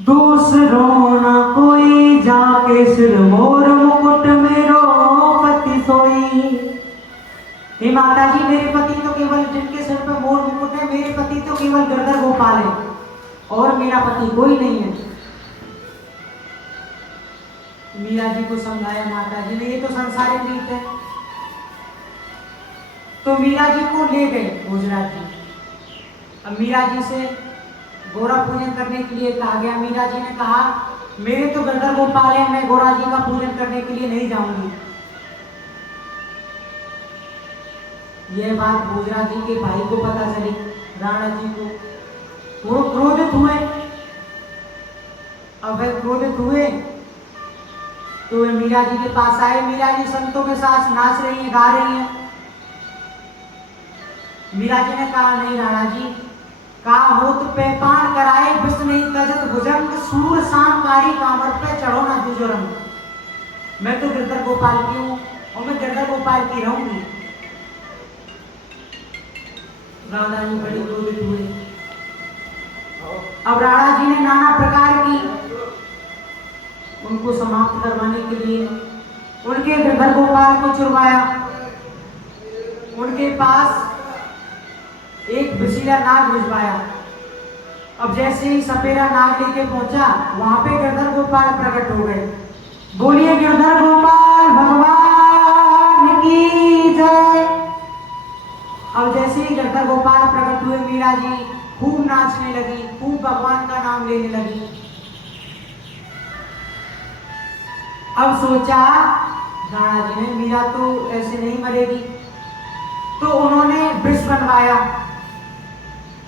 दूसरों न कोई जाके सिर मोर मुकुट मेरो पति सोई। हे माता जी, मेरे पति तो केवल जिनके सिर पर मोर मुकुट है, मेरे पति तो केवल गिरधर गोपाल है और मेरा पति कोई नहीं है। मीरा जी को समझाया माता जी ने, ये तो संसारिक रीत है। तो मीरा जी को ले गए भोजराज जी। अब मीरा जी से गोरा पूजन करने के लिए कहा गया। मीरा जी ने कहा, मेरे तो गिरधर गोपाल है, मैं गोरा जी का पूजन करने के लिए नहीं जाऊंगी। यह बात भोजराज जी के भाई को पता चली, राणा जी को। वो क्रोधित हुए। अब वह क्रोधित हुए तो वे मीरा जी के पास आए। मीरा जी संतों के साथ नाच रही है, गा रही है। मीरा जी ने कहा, नहीं राणा जी, कहा होत पैपान कराए विष नहीं तजत भुजंग, सूर शामकारी कामर पे चढ़ो ना दूजो रंग। मैं तो गिरधर गोपाल की हूँ और मैं गिरधर गोपाल की रहूंगी। राणा जी बड़ी क्रोधित हुए। अब राणा जी ने नाना प्रकार की उनको समाप्त करवाने के लिए उनके गिरधर गोपाल को छुड़वाया। उनके पास एक विशीला नाग भिजवाया। अब जैसे ही सपेरा नाग लेके पहुंचा, वहां पे गिरधर गोपाल प्रकट हो गए। बोलिए गिरधर गोपाल भगवान की जय। अब जैसे ही गिरधर गोपाल प्रकट हुए, मीरा जी खूब नाचने लगी, खूब भगवान का नाम लेने लगी। अब सोचा राणा जी ने, मीरा तो ऐसे नहीं मरेगी, तो उन्होंने विष बनवाया।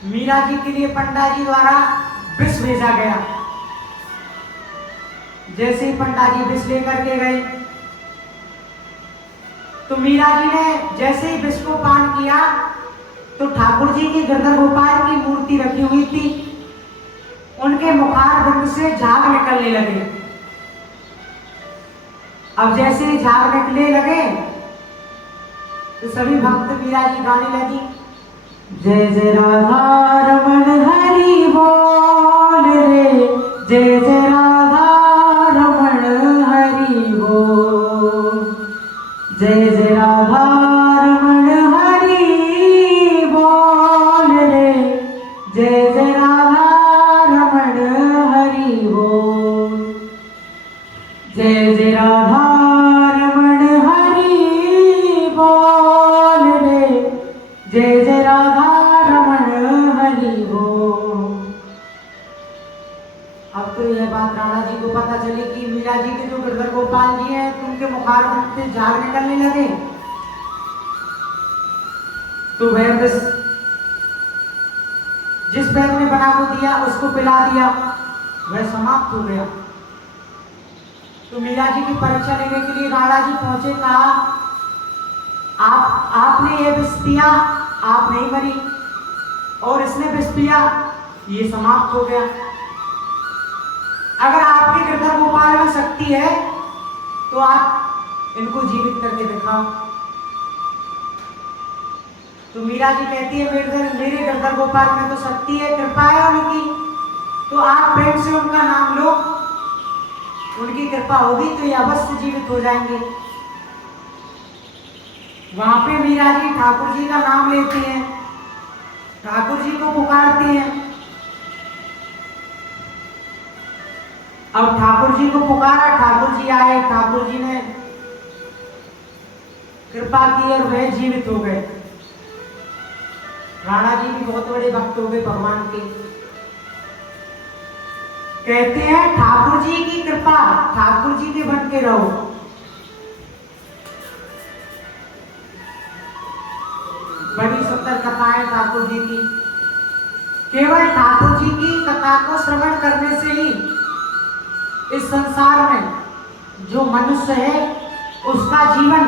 मीरा जी के लिए पंडा जी द्वारा विष भेजा गया। जैसे ही पंडा जी विष लेकर के गए, तो मीरा जी ने जैसे ही विष को पान किया, तो ठाकुर जी की गिरधर गोपाल की मूर्ति रखी हुई थी, उनके मुखारबिंद से झाग निकलने लगे। अब जैसे ही झाग निकलने लगे, तो सभी भक्त मीरा जी गाने लगी, जय जय राधा रमण हरि बोल रे, जय जय राधा रमण हरि बोल, जय जय राधा रमण हरि बोल रे, जय जय राधा रमण हरि बोल, जय जय राधा रमण हरि बोल रे, जय जय राधा रमण हरि बोल। अब तो यह बात राणा जी को पता चली कि मीरा जी के जो गिरधर गोपाल जी हैं, उनके मुखारबिंद से झाग निकलने लगे। तो वह विष जिस वैद्य ने बना को दिया, उसको पिला दिया, वह समाप्त हो गया। तो मीरा जी की परीक्षा लेने के लिए राणा जी पहुंचे। कहा, आपने ये विष पिया, आप नहीं मरी, और इसने विष पिया, ये समाप्त हो गया। अगर आपके गिरधर गोपाल में शक्ति है तो आप इनको जीवित करके दिखाओ। तो मीरा जी कहती है, मेरे गिरधर गोपाल में तो शक्ति है, कृपा है उनकी, तो आप प्रेम से उनका नाम लो, उनकी कृपा होगी तो ये अवश्य जीवित हो जाएंगे। वहां पे मीरा जी ठाकुर जी का नाम लेती हैं, ठाकुर जी को पुकारती हैं। अब ठाकुर जी को पुकारा, ठाकुर जी आए, ठाकुर जी ने कृपा की और वह जीवित हो गए। राणा जी भी बहुत बड़े भक्त हो गए भगवान के। कहते हैं, ठाकुर जी की कृपा, ठाकुर जी के बन के रहो। बड़ी सुंदर कथा है ठाकुर जी की। केवल ठाकुर जी की कथा को श्रवण करने से ही इस संसार में जो मनुष्य है, उसका जीवन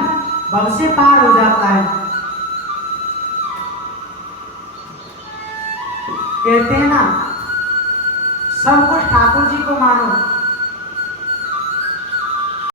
भव से पार हो जाता है। कहते हैं ना, सब कुछ ठाकुर जी को मानो।